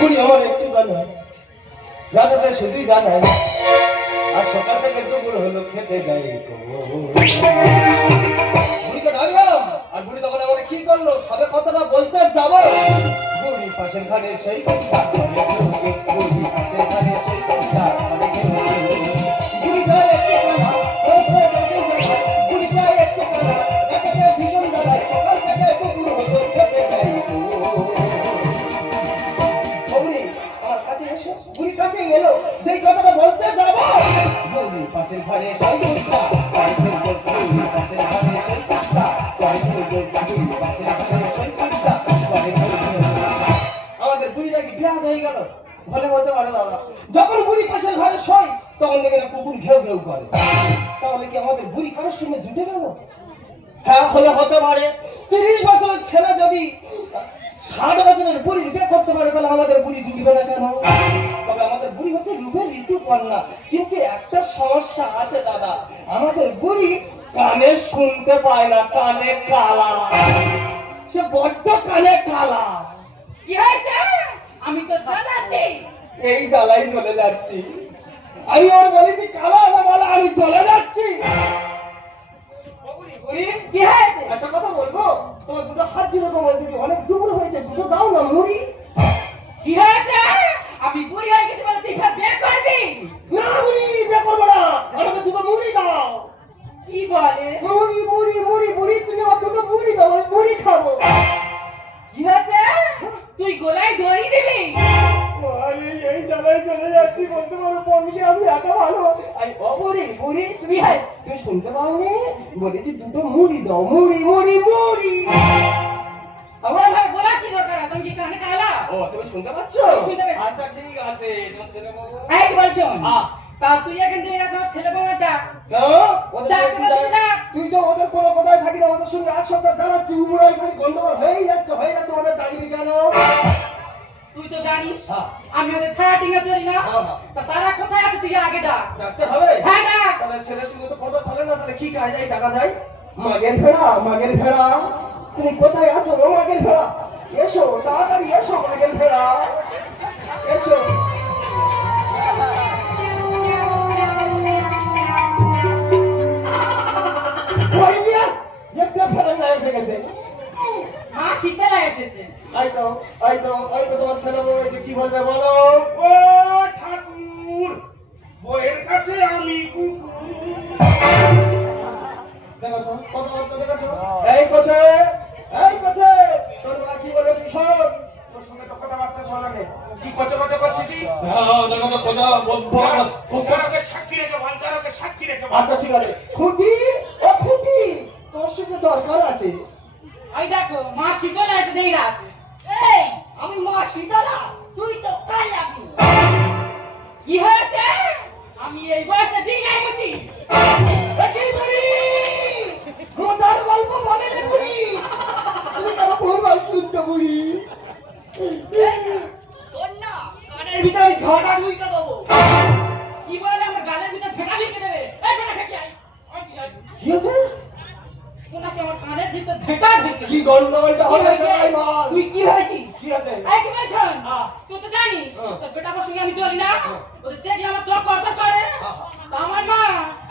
বুড়ি আমার একটু জানা, রাজাদের শুধুই জানাই আর সকাল থেকে দুপুর হলো খেতে গাই বুড়িকে ডাকলাম, আর বুড়ি তখন আমার কি করল? সবে কথাটা বলতে যাব। বুড়ি পাশের ঘরে সেই কথা বুড়ি পাশের ঘরে সেই কথা বলতে যাব। বুড়ি পাশের ঘরে সেই কুত্তা ঘরে ঘরে আমাদের বুড়ি নাকি বিয়া হয়ে গেল? ভালো হতে যখন বুড়ি পাশের ঘরে শোয়, তখন দেখে না কুকুর ঘেউ ঘেউ করে। তাহলে কি আমাদের বুড়ি কারোর সঙ্গে জুটে গেল? হ্যাঁ হলে হতে পারে। না কানে কালা। সে বড্ড কানে কালা। কি হয়েছে? আমি তো জানাচ্ছি এই জ্বালাই চলে যাচ্ছি। আমি ওর বলেছি কালা না বলা আমি চলে যাচ্ছি। কি হয়েছে? একটা কথা বলব? তোমার দুটো হাত জুড়ে তোমার দিদি অনেক দুপুর হয়েছে? দুটো দাও না মুড়ি। কি হয়েছে? আমি বুড়ি হয়ে গেছি বলে তুই বিয়ে করবি? না মুড়ি বিয়ে করব না। আমাকে দুটো মুড়ি দাও। কি বলে? মুড়ি মুড়ি মুড়ি মুড়ি তুমি আমার দুটো মুড়ি দাও আমি মুড়ি খাব। কি হয়েছে তুই গোলায় দড়ি দিবি? আরে এই জায়গায় চলে যাচ্ছি বলতে পারো বংশে আমি একা ভালো। আই ও বুড়ি বুড়ি তুমি হাই তুমি শুনতে পাও বলেছি দুটো মুড়ি দাও মুড়ি মুড়ি মুড়ি। আমার ভাই বলা কি দরকার? আছে কি কানে কালা? ও তুমি শুনতে পাচ্ছ? শুনতে পাচ্ছি। আচ্ছা ঠিক আছে এই বলছো হ্যাঁ। তা তুই এখান থেকে গেছো ছেলে ডাক, তুই তো ওদের কোনো কথাই থাকি না ওদের সঙ্গে এক সপ্তাহ জানাচ্ছি উবুড়াই খালি গন্ডগোল হয়েই যাচ্ছে হয়ে যাচ্ছে ওদের ডাকবি কেন? তুই তো জানিস হ্যাঁ। আমি ওদের ছায়া টিঙে চলি না। হ্যাঁ, হ্যাঁ। তা তারা কোথায় আছে তুই আগে ডাক। ডাকতে হবে? হ্যাঁ ডাক। তাহলে ছেলের সঙ্গে তো কথা চলে না তাহলে কি কায়দায় টাকা যায় মাগের ভেড়া মাগের ভেড়া। তুমি কোথায় আছো ও মাগের ভেড়া? এসো তাড়াতাড়ি এসো মাগের ভেড়া। এসো। ওই যে, একটা ফেরা এসে গেছে। মা শীতলা এসেছে। এই তো এই তো এই তো তোমার ছেলে বউ এই যে কি বলবে বলো? ও ঠাকুর বইয়ের কাছে আমি কুকুর। দেখাচ্ছ কথাবার্তা দেখাচ্ছ এই কথা এই কথা তোর মা কি বলবে তুই শোন। তোর সঙ্গে তো কথাবার্তা চলে নে। কি কচে কচে করতেছি? হ্যাঁ দেখাচ্ছ কথা বঞ্চারকে সাক্ষী রেখে বঞ্চারকে সাক্ষী রেখে বল। আচ্ছা ঠিক আছে। খুঁটি সঙ্গে আছে? ওই দেখো মা শীতলা এসে দেইরা আছে। এই আমি মা শীতলা তুই তো কালাবি কি হয়েছে? আমি এই বয়সে দিই নাই মতি। একই বুড়ি। মোটার গল্প বলে রে বুড়ি। তুমি কেন ভুলভাল শুনছো বুড়ি? না কানের ভিতরে আমি ঝগড়া ঢুইতে দেবো। কি বলে আমার গালের ভিতর ছেটা ভিকে দেবে? এই বেটা খেতে আই কি আই কি আমার কানের ভিতর ছেটা ভিকে কি গন্ডগোলটা হবে সেটাই বল তুই কি ভেবেছিস? কি আছে? এই কি বলছেন হ্যাঁ। তুই তো জানিস হ্যাঁ। তোর বেটা আমার সঙ্গে আমি চলি না। হ্যাঁ। ওদের দেখলে আমার চোখ কটকট করে। আমার মা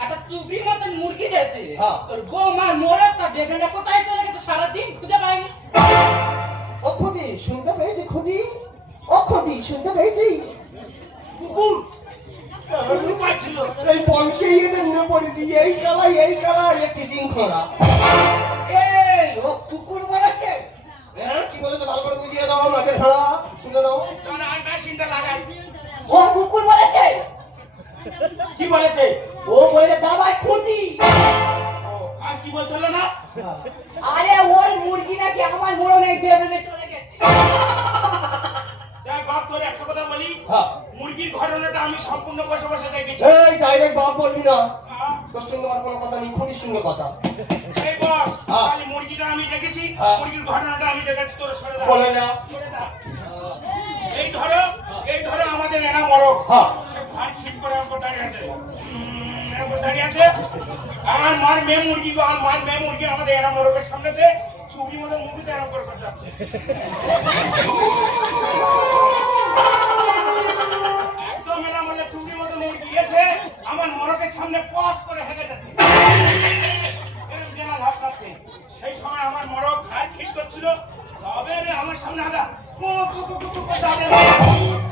একটা চুবড়ির মতন মুরগি দিয়েছে। তোর বউ মা মোরগটা দেবে কোথায় চলে গেছে সারাদিন খুঁজে পাইনি। ও খুঁটি শুনতে পেয়েছি খুঁটি ও খুঁটি শুনতে পেয়েছি। কুকুর। এই বংশে এদের পড়েছি এই কালা এই কালা একটি টিং খোঁড়া এই ও কুকুর বলেছে কি বলেছে ভালো করে বুঝিয়ে দাও আমাকে ভেড়া শুনে দাও কারণ আমি মেশিনটা লাগাই ও কুকুর বলেছে কি বলেছে ও বলেছে দাবাই খুঁটি ও, আর কি বলতে হলো না আরে ওর মুরগি নাকি আমার মরণ দেবনে চলে গেছে। দেখ বাপ তোর একটা কথা বলি। হ্যাঁ। মুরগির ঘটনাটা আমি সম্পূর্ণ বসে বসে দেখেছি। এই ডাইরেক্ট বাপ বলবি না। হ্যাঁ, তোর সঙ্গে আমার কোনো কথা নেই খুঁটির সঙ্গে কথা। সেই বস হ্যাঁ। খালি মুরগিটা আমি দেখেছি হ্যাঁ। মুরগির ঘটনাটা আমি দেখেছি তোর সরে দাও। বলে না এই ধরো এই ধরো আমাদের এনা হ্যাঁ। সে ভাই ঠিক করে আমার দাঁড়িয়ে আছে। দাঁড়িয়ে আছে। আমার মার মেয়ে মুরগি গো, আমার মার মেয়ে মুরগি আমাদের এনা মোড়কের সামনেতে চুরি মতো মুরগিতে এরকম করে করে যাচ্ছে চুটির মতো মুরগি এসে আমার মরকের সামনে পচ করে হেগে যাচ্ছে এরকম জেনা লাভ সেই সময় আমার মরক ঘাড় ঠিক করছিল তবে রে আমার সামনে আগা কু কু কু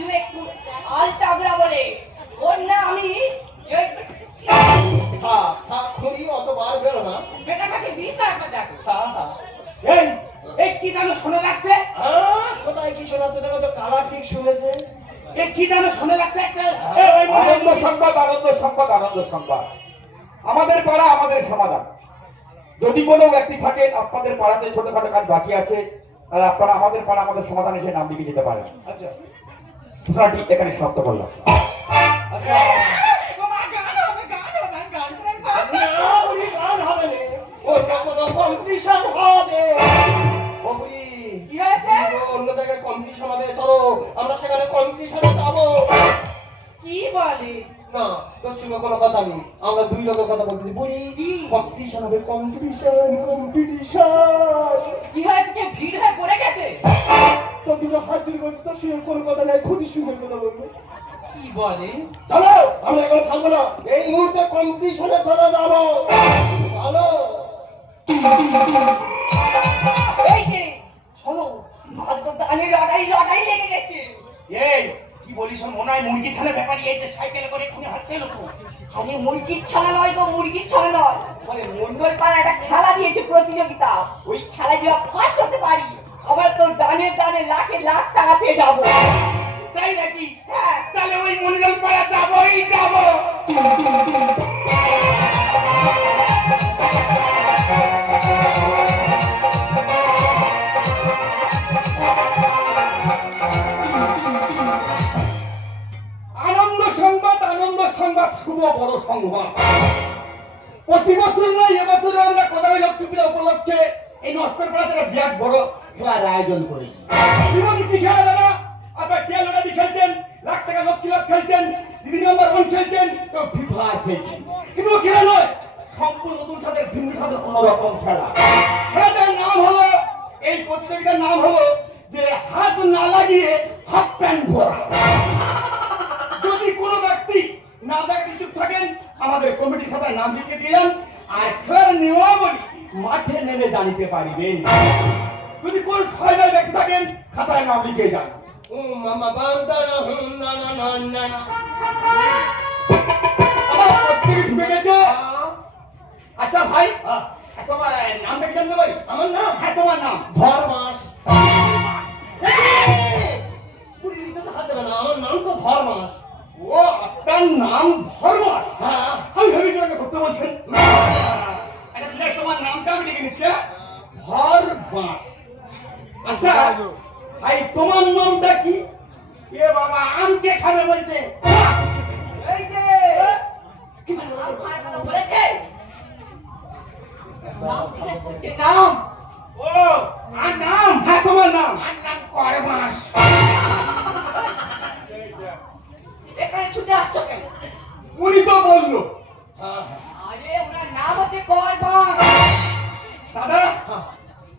আমার একটু আলটা আমরা বলে। ওর না আমি এই খুঁড়ি অতবার বেরো না। বেটা কাকি বিষ টাকা দেখো। এই এই কি যেন শোনা যাচ্ছে? কোথায় কি শোনাচ্ছে দেখো তো ঠিক শুনেছে? এই কি যেন শোনা যাচ্ছে একটা এই ওই আনন্দ সংবাদ আনন্দ সংবাদ আনন্দ সংবাদ। আমাদের পাড়া আমাদের সমাধান। যদি কোনো ব্যক্তি থাকেন আপনাদের পাড়াতে ছোটখাটো কাজ বাকি আছে তাহলে আপনারা আমাদের পাড়া আমাদের সমাধানে এসে নাম লিখে যেতে পারেন। আচ্ছা। ঘোষণাটি এখানে সমাপ্ত করলাম আচ্ছা কোনো কম্পিটিশন কি হয়েছে? অন্য জায়গায় কম্পিটিশন হবে চলো আমরা সেখানে কম্পিটিশনে যাব কি বলে না কোনো কথা নেই। আমরা দুই লোকের কথা বলতেছি বুড়ি কম্পিটিশন হবে কম্পিটিশন কম্পিটিশন কি হয়েছে? ভিড় হয়ে পড়ে গেছে? তো বলতে তোর সঙ্গে কোনো কথা নাই খুবই সুখের কথা বলব। কি বলে? চলো আমরা এখন থাকব না। এই মুহূর্তে কম্পিটিশনে চলে যাব। চলো। এই যে শোনো আমাদের তো লেগে গেছে। এই কি বলিস মনে হয়? মুরগি ছানা ব্যাপারই এই যে সাইকেল করে খুনে হাঁটতে লোক আরে মুরগির ছানা নয় গো মুরগির ছানা নয়। মানে মন্ডল পাড়া একটা খেলা দিয়েছে প্রতিযোগিতা। ওই খেলায় যদি ফার্স্ট হতে পারি। আবার তোর দানের দানে লাখে লাখ টাকা পেয়ে যাব। তাই নাকি? তাহলে ওই মন্ডল পাড়া যাবোই, যাব। আনন্দ সংবাদ আনন্দ সংবাদ, শুভ, বড় সংবাদ। প্রতি বছর নয় এবছর আমরা কোথায় লক্ষ্মী পূজা উপলক্ষে এই নস্কর পাড়াতে একটা বিরাট বড় খেলার আয়োজন করেছি। আপনার টেল খেলছেন? লাখ টাকা লক্ষ্মী লাখ খেলছেন? দিদি নম্বর ওয়ান খেলছেন? কেউ ফিফা খেলছেন। কিন্তু খেলা নয়, সম্পূর্ণ নতুন সাথে, ভিন্ন সাথে অন্যরকম খেলা। খেলাটার নাম হলো, এই প্রতিযোগিতার নাম হলো যে হাত না লাগিয়ে হাফ প্যান্ট ধরা যদি কোনো ব্যক্তি নাম ডাকে চুপ থাকেন, আমাদের কমিটির খাতায় নাম লিখে দিয়ে যান, আর খেলার নিয়মাবলী মাঠে নেমে জানিতে পারিবেন। যদি কোন সহায় ব্যক্তি থাকেন, খাতায় নাম লিখে যান। না আচ্ছা ভাই তোমার নামটা কি জানতে পারি? আমার নাম? হ্যাঁ তোমার নাম? ধর্মাস। আমার নাম তো ও, আপনার নাম হ্যাঁ। আমি আচ্ছা তোমার নামটা লিখে নিচ্ছি হ্যাঁ? ধর্মাস। আচ্ছা ভাই তোমার নামটা কি? এ বাবা আম কে খাবে বলছে। এই যে! নাম খাওয়ার কথা বলেছে? নাম জিজ্ঞেস করছে নাম। ও আর নাম? হ্যাঁ তোমার নাম। আর নাম করমাস। এখানে ছুটে আসছো কেন? উনি তো বলল। আরে ওনার নাম হচ্ছে কর্মা দাদা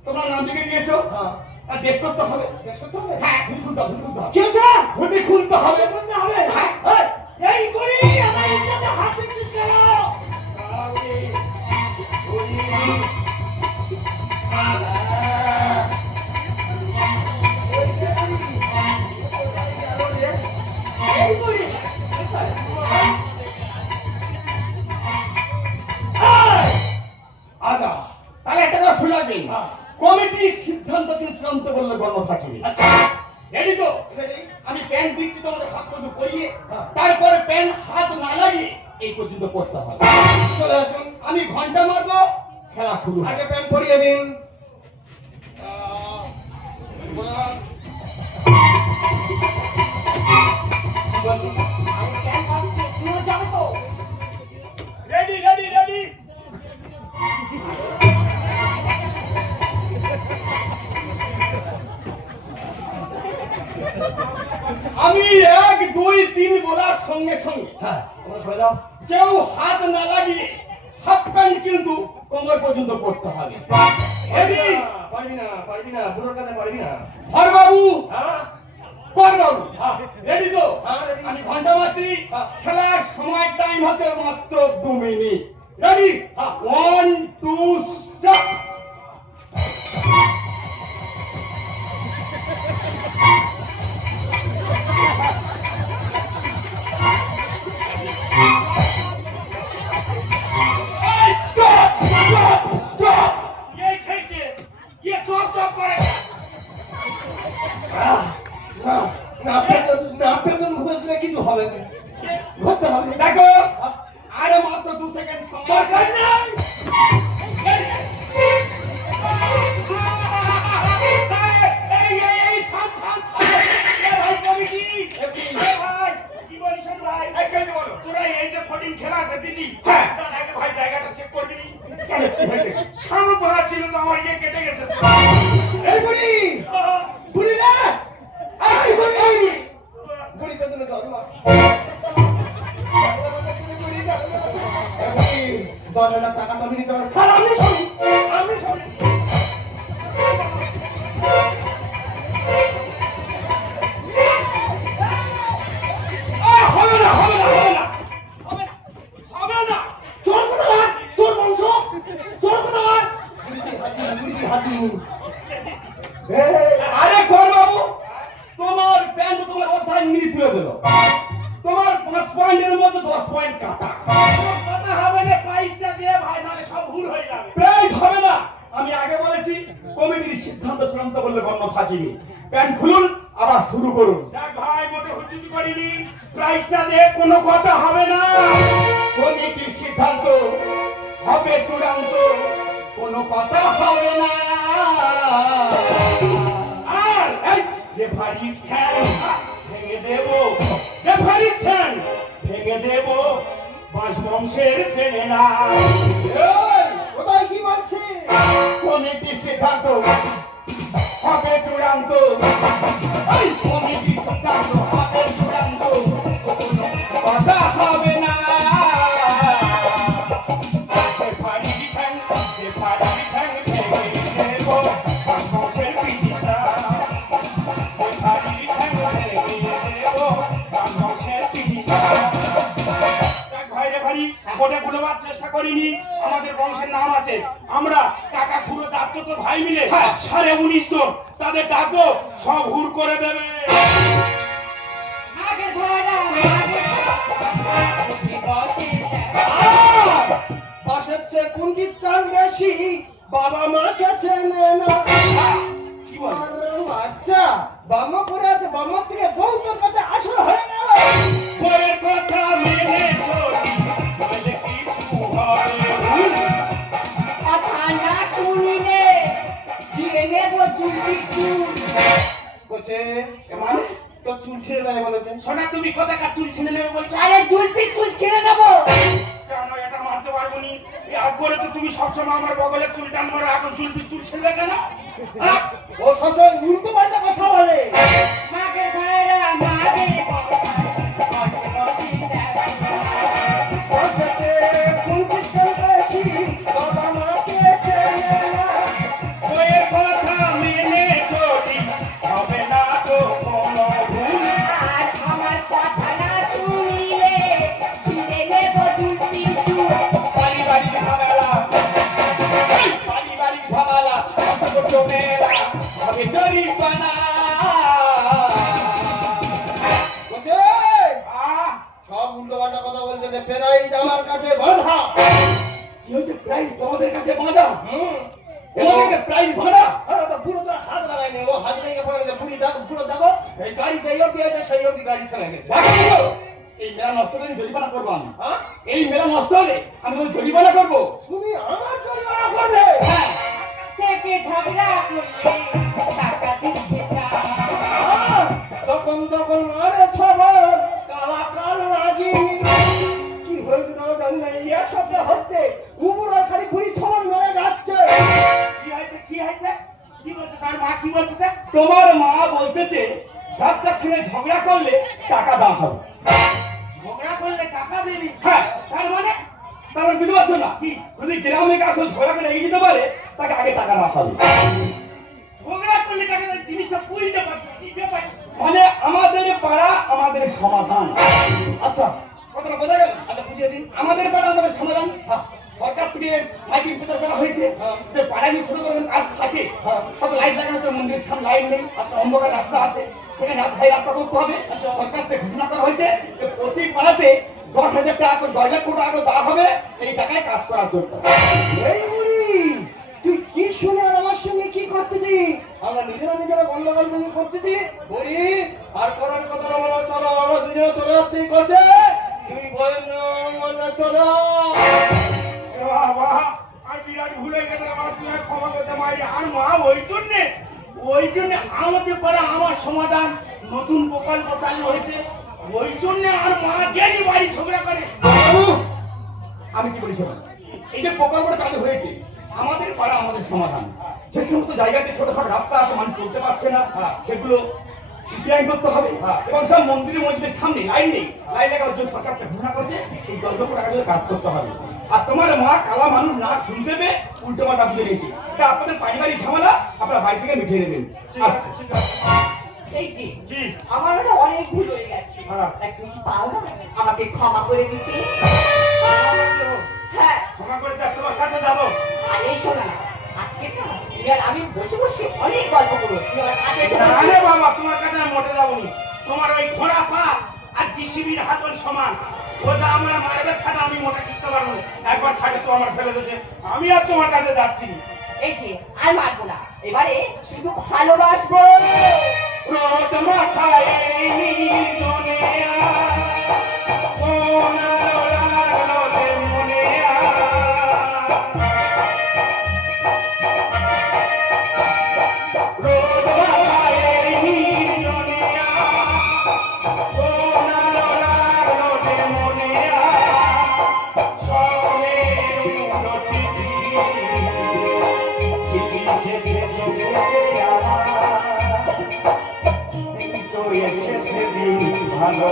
তোমার নাম লিখে দিয়েছ? হ্যাঁ। আর দেশ করতে হবে। দেশ করতে হবে? হ্যাঁ ধুল খুলতে হবে ধুল খুলতে হবে। কি হচ্ছে? ধুল খুলতে হবে। আমি ঘণ্টা মারবো। খেলা শুরু। আগে প্যান্ট পরিয়ে দিন রেডি রেডি রেডি আমি এক দুই তিন বলার সঙ্গে সঙ্গে। হ্যাঁ তোমরা সরে যাও। কেউ হাত না লাগিয়ে হাফ প্যান্ট কিন্তু কোমর পর্যন্ত পড়তে হবে। রেডি পারবি না পারবি না বুড়োর কাছে পারবি না। ধর বাবু। হ্যাঁ। কর বাবু। হ্যাঁ। রেডি তো? হ্যাঁ, ready। আমি ঘণ্টা মাত্রি হ্যাঁ। খেলার সময় টাইম হচ্ছে মাত্র দু মিনিট রেডি হ্যাঁ। ওয়ান টু স্টপ না পেতন না পেছন ঘুষলে কিছু হবে না। করতে হবে। দেখো আপনি সব আমি সব গণ্য প্যান্ট খুলুন আবার শুরু করুন। দেখ ভাই মোটে হুজুরি করিনি। প্রাইসটা দিয়ে কোনো কথা হবে না। কমিটির সিদ্ধান্ত হবে চূড়ান্ত কোনো কথা হবে না। আর এই রেফারির ঠ্যাং ভেঙে দেব। রেফারির ঠ্যাং ভেঙে দেব। বাঁশ বংশের ছেলে না। কোথায় কি বলছি কমিটির সিদ্ধান্ত হবে চূড়ান্ত। চেষ্টা করিনি। আমাদের বংশের নাম আছে। আমরা কাকা খুড়ো যাত্র তো ভাই মিলে সাড়ে উনিশ জন তাদের ডাকবো সব হুর করে দেবে। চেয়ে টান বেশি বাবা মাকে চেনে না। আচ্ছা বাবা আছে বাবা থেকে বউ কাছে আসল হয়ে গেল কথা মেনে বলছে মানে? চুল ছিঁড়ে দেয় বলেছে। সোনা তুমি কথা কাজ চুল ছিঁড়ে নেবে বলছো? আরে চুলপি চুল ছিঁড়ে নেব। কেন এটা মানতে পারব নি? এই তো তুমি সবসময় আমার বগলের চুল টান মারো এখন চুল পি চুল ছিঁড়বে কেন? হ্যাঁ? ও সবসময় উল্টো পাল্টা উল্টো পাল্টা কথা বলতে যে প্রাইজ আমার কাছে বাধা। কি হচ্ছে প্রাইজ তোমাদের কাছে বাঁধা। হুম। তোমাদেরকে প্রাইজ বাঁধা। আরে তো পুরো তো হাত লাগাই নেই হাত লেগে পড়ে পুরি দেখো পুরো দেখো এই গাড়ি যেই অব্দি আছে সেই গাড়ি ফেলে গেছে। এই মেলা নষ্ট হলে জরিমানা করব আমি। হ্যাঁ? এই মেলা নষ্ট হলে আমি ওই জরিমানা করব। তুমি আমার জরিমানা করবে? হ্যাঁ। থেকে ঝগড়া করলে টাকা দিতে যাচ্ছে। মুমুরা খালি ঘুরি ছবার মেরে যাচ্ছে। কি হয়েছে? কি হয়েছে? কি বলতে তার মা? কি বলতে তোমার মা বলতেছে যাত্রার সঙ্গে ঝগড়া করলে টাকা দাও। হবে ঝগড়া করলে টাকা দেবি? হ্যাঁ। তার মানে? তার মানে বুঝতে পারছ না? কি? যদি গ্রামে কাছে ঝগড়া করে এগিয়ে দিতে পারে তাকে আগে টাকা দাও হবে। ঝগড়া করলে টাকা জিনিসটা পুরিতে পারছে কি ব্যাপার মানে আমাদের পাড়া আমাদের সমাধান। আচ্ছা কথাটা বোঝা গেল? আচ্ছা বুঝিয়ে দিন আমাদের পাড়া আমাদের সমাধান। হ্যাঁ, সরকার থেকে মাইকিং প্রচার করা হয়েছে। হ্যাঁ। যে পাড়ায় ছোট করে কাজ থাকে হ্যাঁ। হয়তো লাইট লাগানো মন্দিরের সামনে লাইট নেই। আচ্ছা অন্ধকার রাস্তা আছে। সেখানে রাস্তায় রাস্তা করতে হবে। আচ্ছা। সরকার থেকে ঘোষণা করা হয়েছে যে প্রতি পাড়াতে দশ হাজার টাকা করে দশ লাখ টাকা করে দেওয়া হবে এই টাকায় কাজ করার জন্য। তুই কি শুনে আর আমার সঙ্গে কি করতেছি আমরা নিজেরা নিজেরা গন্ডগোল করতেছি বুড়ি আর করার কথা না চলো আমরা দুজনে চলে যাচ্ছি করছে। তুই বলেন না চলো। বাবা আর বিরাট ভুলে গেছে আমার তুই আর ক্ষমা করতে আর মা ওই জন্যে ওই জন্যে আমাদের পাড়া আমার সমাধান নতুন প্রকল্প চালু হয়েছে। ওই জন্যে আর মা ডেলি বাড়ি ঝগড়া করে। আমি কি বলি শোনো এই যে প্রকল্পটা চালু হয়েছে আমাদের পাড়া আমাদের সমাধান। যে সমস্ত জায়গাতে ছোটখাটো রাস্তা আছে মানুষ চলতে পারছে না। সেগুলো রিপেয়ারিং করতে হবে। এবং সব মন্দিরের মসজিদের সামনে লাইন নেই। লাইন লাগানোর জন্য সরকারকে ঘোষণা করেছে এই দশ লক্ষ টাকা দিয়ে কাজ করতে হবে। আর তোমার মা কালা মানুষ না শুনতে পেয়ে উল্টো পাল্টা বুঝে নিয়েছে এটা আপনাদের পারিবারিক ঝামেলা আপনারা বাড়ি থেকে মিটিয়ে নেবেন। এই যে আমার ওটা অনেক ভুল হয়ে গেছে। হ্যাঁ। তুমি কি পারো না? আমাকে ক্ষমা করে দিতে। হ্যাঁ। ক্ষমা করে দেখ তোমার কাছে যাব। আর এই শোনা আজকে না তুমি আমি বসে বসে অনেক গল্প করব। আরে বাবা তোমার কাছে আমি মোটে যাব। তোমার ওই ঘোড়া পা আর জিসিবির হাতল সমান ওটা আমার মারবে ছাড়া আমি মোটে টিকতে পারব। একবার খাটে তো আমার ফেলে দিয়েছে আমি আর তোমার কাছে যাচ্ছি। এই যে আর মারবো না এবারে শুধু ভালোবাসবো রোদ মাথায় কোন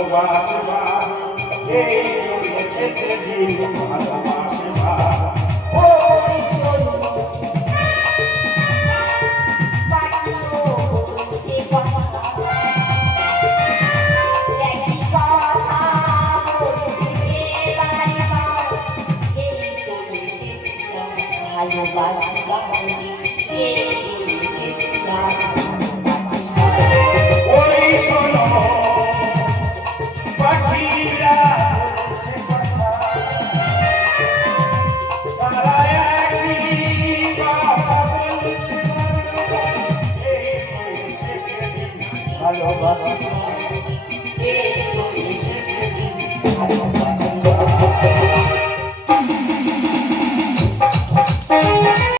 ভালোবাসবা এই এসেছে দিন ভালোবাসবা ওই